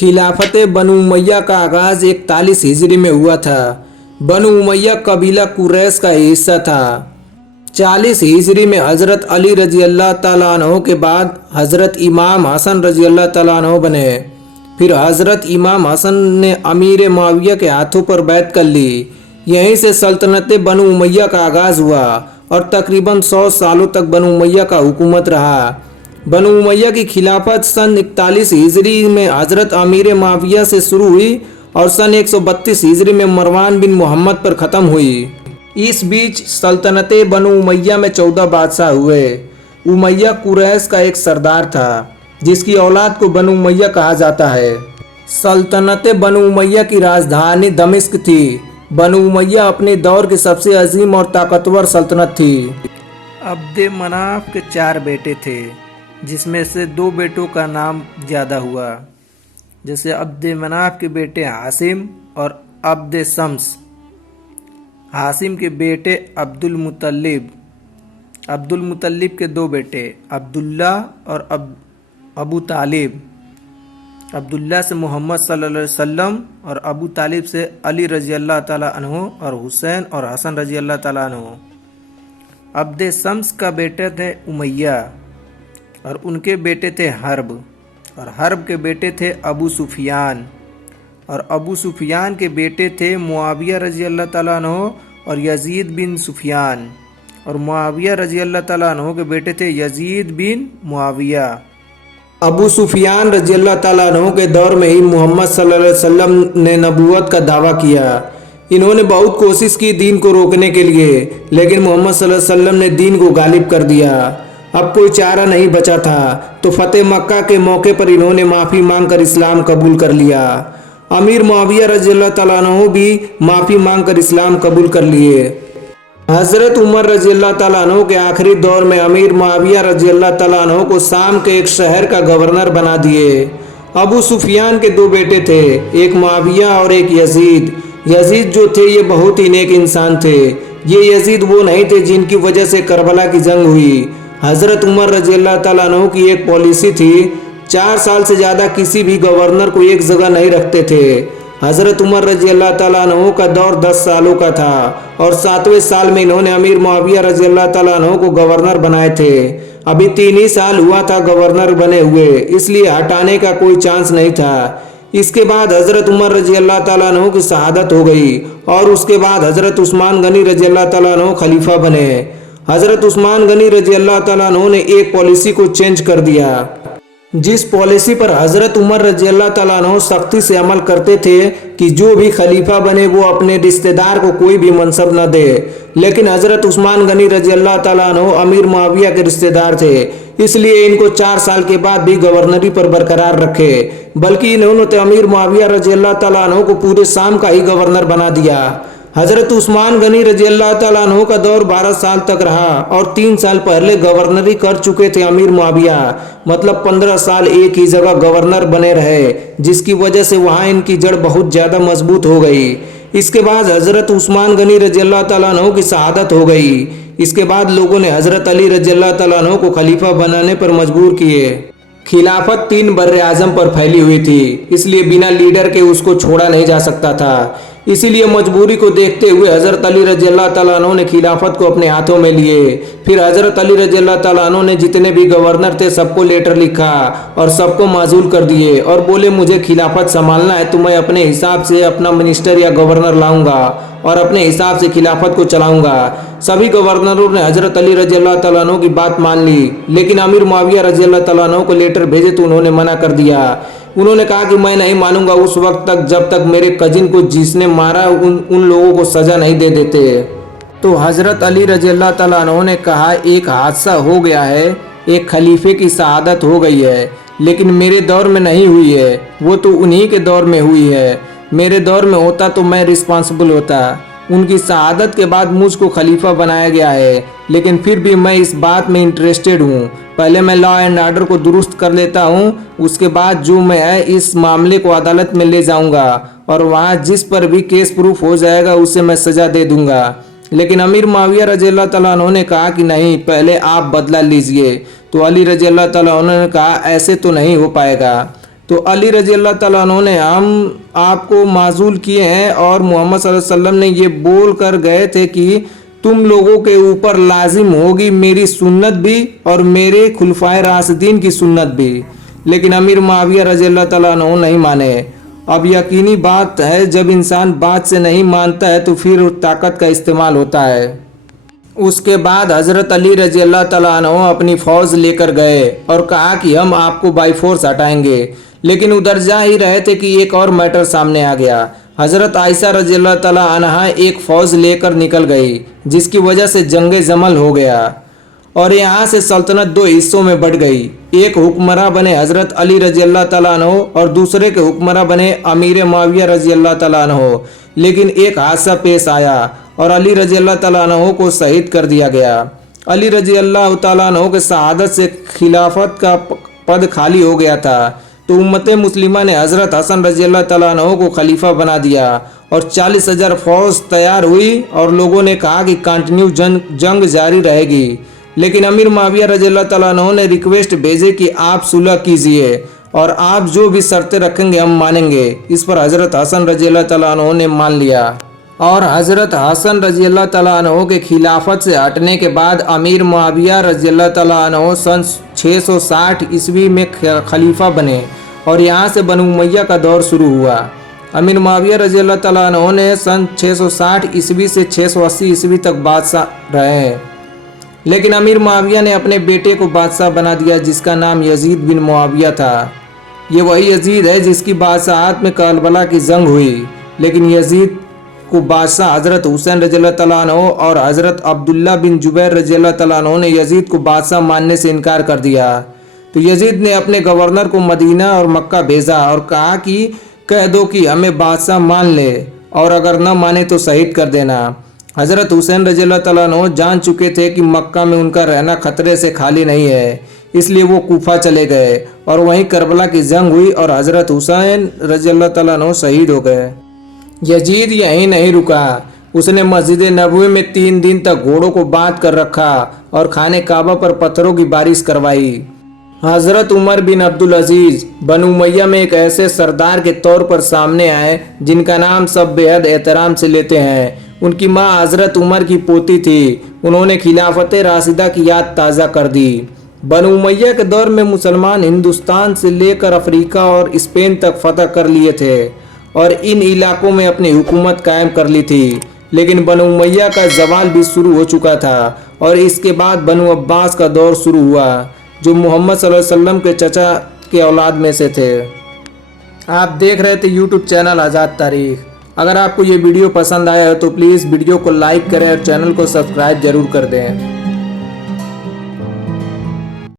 खिलाफत बनु उमैया का आगाज़ 41 हिजरी में हुआ था। बनु उमैया कबीला कुरैश का हिस्सा था। 40 हिजरी में हज़रत अली रजी अल्लाह ताला अन्हो के बाद हज़रत इमाम हसन रजी अल्लाह ताला अन्हो बने। फिर हज़रत इमाम हसन ने अमीर मुआविया के हाथों पर बैत कर ली। यहीं से सल्तनत बनु उमैया का आगाज़ हुआ और तकरीबन 100 सालों तक बनु उमैया का हुकूमत रहा। बनु उमैया की खिलाफत सन 41 हिजरी में हज़रत अमीर मुआविया से शुरू हुई और सन 132 हिजरी में मरवान बिन मोहम्मद पर ख़त्म हुई। इस बीच सल्तनत बनु उमैया में 14 बादशाह हुए। उमैया कुरैश का एक सरदार था जिसकी औलाद को बनु उमैया कहा जाता है। सल्तनत बनु उमैया की राजधानी दमिश्क थी। बनु उमैया अपने दौर की सबसे अजीम और ताकतवर सल्तनत थी। अब्द मनाफ के 4 बेटे थे जिसमें से 2 बेटों का नाम ज़्यादा हुआ, जैसे अब्द मनाफ के बेटे हाशिम और अब्द शम्स। हाशिम के बेटे अब्दुल मुत्तलिब के 2 बेटे अब्दुल्ला और अबू तालिब। अब्दुल्ला से मोहम्मद सल्लल्लाहु अलैहि वसल्लम और अबू तालिब से अली रजी अल्लाह ताला अन्हु और हुसैन और हसन रजी अल्लाह ताला अन्हु। अब्द शम्स का बेटे थे उमैया और उनके बेटे थे हर्ब, और हर्ब के बेटे थे अबू सुफियान, और अबू सुफियान के बेटे थे मुआविया रजी अल्लाह ताला अन्हु और यजीद बिन सुफियान, और मुआविया रजी अल्लाह ताला अन्हु के बेटे थे यजीद बिन मुआविया। अबू सुफियान रजी अल्लाह ताला अन्हु के दौर में ही मोहम्मद सल्लल्लाहु अलैहि वसल्लम ने नबूवत का दावा किया। इन्होंने बहुत कोशिश की दीन को रोकने के लिए, लेकिन मोहम्मद सल्लल्लाहु अलैहि वसल्लम ने दीन को गालिब कर दिया। अब कोई चारा नहीं बचा था तो फतेह मक्का के मौके पर इन्होंने माफ़ी मांगकर इस्लाम कबूल कर लिया। अमीर मुआविया रज़ी अल्लाह तआला अन्हु भी माफ़ी मांगकर इस्लाम कबूल कर लिए। हज़रत उमर रज़ी अल्लाह तआला अन्हु के आखिरी दौर में अमीर मुआविया रज़ी अल्लाह तआला अन्हु को शाम के एक शहर का गवर्नर बना दिए। अबू सुफियान के 2 बेटे थे, एक मुआविया और एक यजीद। यजीद जो थे ये बहुत ही नेक इंसान थे। ये यजीद वो नहीं थे जिनकी वजह से करबला की जंग हुई। हज़रत उमर रज़ी अल्लाह तआला अन्हु की एक पॉलिसी थी, 4 साल से ज़्यादा किसी भी गवर्नर को एक जगह नहीं रखते थे। हज़रत उमर रज़ी अल्लाह तआला अन्हु का दौर 10 सालों का था और 7वें साल में इन्होंने अमीर मुआविया रज़ी अल्लाह तआला अन्हु को गवर्नर बनाए थे। अभी 3 ही साल हुआ था गवर्नर बने हुए, इसलिए हटाने का कोई चांस नहीं था। इसके बाद हज़रत उमर रज़ी अल्लाह तआला अन्हु की शहादत हो गई और उसके बाद हज़रत उस्मान गनी रज़ी अल्लाह तआला अन्हु खलीफा बने। हज़रत उस्मान गनी रज़ी अल्लाह तआला अन्हु ने एक पॉलिसी को चेंज कर दिया, जिस पॉलिसी पर हज़रत उमर रज़ी अल्लाह तआला अन्हु सख्ती से अमल करते थे कि जो भी खलीफा बने वो अपने रिश्तेदार को कोई भी मनसब न दे। लेकिन हज़रत उस्मान गनी रज़ी अल्लाह तआला अन्हु अमीर मुआविया के रिश्तेदार थे, इसलिए इनको 4 साल के बाद भी गवर्नरी पर बरकरार रखे। बल्कि इन्होंने तो अमीर मुआविया रज़ी अल्लाह तआला अन्हु को पूरे शाम का ही गवर्नर बना दिया। हज़रत उस्मान गनी रज़ी अल्लाह तआला अन्हु का दौर 12 साल तक रहा और 3 साल पहले गवर्नरी कर चुके थे अमीर मुआविया, मतलब 15 साल एक ही जगह गवर्नर बने रहे, जिसकी वजह से वहाँ इनकी जड़ बहुत ज़्यादा मजबूत हो गई। इसके बाद हज़रत उस्मान गनी रज़ी अल्लाह तआला अन्हु की शहादत हो गई। इसके बाद लोगों ने हज़रत अली रज़ी अल्लाह तआला अन्हु को खलीफा बनाने पर मजबूर किए। खिलाफत 3 बर्रे आज़म पर फैली हुई थी, इसलिए बिना लीडर के उसको छोड़ा नहीं जा सकता था। इसीलिए मजबूरी को देखते हुए हज़रत अली रज़ी अल्लाह तआला अन्हु ने खिलाफत को अपने हाथों में लिए। फिर हज़रत अली रज़ी अल्लाह तआला अन्हु ने जितने भी गवर्नर थे सबको लेटर लिखा और सबको माजूल कर दिए और बोले मुझे खिलाफत संभालना है तो मैं अपने हिसाब से अपना मिनिस्टर या गवर्नर लाऊंगा और अपने हिसाब से खिलाफत को चलाऊंगा। सभी गवर्नरों ने हज़रत अली रज़ी अल्लाह तआला अन्हु की बात मान ली, लेकिन अमीर मुआविया रज़ी अल्लाह तआला अन्हु को लेटर भेजे तो उन्होंने मना कर दिया। उन्होंने कहा कि मैं नहीं मानूंगा उस वक्त तक जब तक मेरे कजिन को जिसने मारा उन लोगों को सज़ा नहीं दे देते। तो हज़रत अली रज़ी अल्लाह तआला अन्हु ने कहा एक हादसा हो गया है, एक खलीफे की शहादत हो गई है, लेकिन मेरे दौर में नहीं हुई है, वो तो उन्हीं के दौर में हुई है। मेरे दौर में होता तो मैं रिस्पॉन्सिबल होता। उनकी शहादत के बाद मुझको खलीफा बनाया गया है, लेकिन फिर भी मैं इस बात में इंटरेस्टेड हूँ। पहले मैं लॉ एंड ऑर्डर को दुरुस्त कर लेता हूँ, उसके बाद जो मैं है इस मामले को अदालत में ले जाऊँगा और वहाँ जिस पर भी केस प्रूफ हो जाएगा उसे मैं सज़ा दे दूँगा। लेकिन अमीर मुआविया रज़ी अल्लाह तआला अन्हु ने कहा कि नहीं, पहले आप बदला लीजिए। तो अली रज़ी अल्लाह तआला अन्हु ने कहा ऐसे तो नहीं हो पाएगा। तो अली रजी अल्लाह ताला अन्हु ने हम आपको माजूल किए हैं और मोहम्मद सल्लल्लाहु अलैहि वसल्लम ने ये बोल कर गए थे कि तुम लोगों के ऊपर लाजिम होगी मेरी सुन्नत भी और मेरे खुलफाए राशिदीन की सुन्नत भी। लेकिन अमीर मुआविया रजी अल्लाह ताला अन्हु नहीं माने। अब यकीनी बात है जब इंसान बात से नहीं मानता है तो फिर ताकत का इस्तेमाल होता है। उसके बाद हज़रत अली रजी अल्लाह ताला अन्हु अपनी फ़ौज लेकर गए और कहा कि हम आपको बाई फोर्स हटाएंगे। लेकिन उधर जा ही रहे थे कि एक और मैटर सामने आ गया। हज़रत आयशा रजी अल्लाह ताला अन्हा एक फ़ौज लेकर निकल गई जिसकी वजह से जंग जमल हो गया और यहाँ से सल्तनत दो हिस्सों में बढ़ गई। एक हुक्मरां बने हज़रत अली रजी अल्लाह ताला अन्हु और दूसरे के हुक्मरां बने अमीर मुआविया रजी अल्लाह ताला अन्हु। लेकिन एक हादसा पेश आया और अली रजी अल्लाह ताला अन्हु को शहीद कर दिया गया। अली रजी अल्लाह ताला अन्हु के शहादत से खिलाफत का पद खाली हो गया था तो उम्मत मुस्लिमा ने हज़रत हसन रजी अल्लाह ताला अन्हु को खलीफा बना दिया और 40,000 फौज तैयार हुई और लोगों ने कहा कि कंटिन्यू जंग जारी रहेगी। लेकिन अमीर मुआविया रजी अल्लाह ताला अन्हु ने रिक्वेस्ट भेजे कि आप सुलह कीजिए और आप जो भी शर्तें रखेंगे हम मानेंगे। इस पर हज़रत हसन रजी अल्लाह ताला अन्हु ने मान लिया और हज़रत हसन रजी अल्लाह ताला अन्हु के खिलाफत से हटने के बाद अमीर मुआविया रजी अल्लाह ताला अन्हु सन 660 ईस्वी में खलीफा बने और यहाँ से बनु उमैया का दौर शुरू हुआ। अमीर मुआविया रजी अल्लाह ताला अन्हु ने सन 660 ईस्वी से 680 ईस्वी तक बादशाह रहे। लेकिन अमीर मुआविया ने अपने बेटे को बादशाह बना दिया जिसका नाम यजीद बिन मुआविया था। ये वही यजीद है जिसकी बादशाहत में करबला की जंग हुई। लेकिन यजीद को बादशाह हज़रत हुसैन रजी अल्लाह ताला अन्हु और हज़रत अब्दुल्ला बिन जुबैर रजी अल्लाह ताला अन्हु ने यजीद को बादशाह मानने से इनकार कर दिया। तो यजीद ने अपने गवर्नर को मदीना और मक्का भेजा और कहा कि कह दो कि हमें बादशाह मान ले और अगर न माने तो शहीद कर देना। हज़रत हुसैन रजी अल्लाह ताला अन्हु जान चुके थे कि मक्का में उनका रहना खतरे से खाली नहीं है, इसलिए वो कूफा चले गए और वहीं करबला की जंग हुई और हज़रत हुसैन रजी अल्लाह ताला अन्हु शहीद हो गए। यजीद यहीं नहीं रुका, उसने मस्जिद नबवी में 3 दिन तक घोड़ों को बांध कर रखा और खाने काबा पर पत्थरों की बारिश करवाई। हज़रत उमर बिन अब्दुल अजीज़ बनु उमैया में एक ऐसे सरदार के तौर पर सामने आए जिनका नाम सब बेहद एहतराम से लेते हैं। उनकी माँ हज़रत उमर की पोती थी। उन्होंने खिलाफत राशिदा की याद ताज़ा कर दी। बनु उमैया के दौर में मुसलमान हिंदुस्तान से लेकर अफ्रीका और स्पेन तक फतह कर लिए थे और इन इलाकों में अपनी हुकूमत कायम कर ली थी। लेकिन बनु उमैया का जवाल भी शुरू हो चुका था और इसके बाद बनु अब्बास का दौर शुरू हुआ जो मोहम्मद सल्लल्लाहु अलैहि वसल्लम के चचा के औलाद में से थे। आप देख रहे थे यूट्यूब चैनल आज़ाद तारीख। अगर आपको ये वीडियो पसंद आया है तो प्लीज़ वीडियो को लाइक करें और चैनल को सब्सक्राइब जरूर कर दें।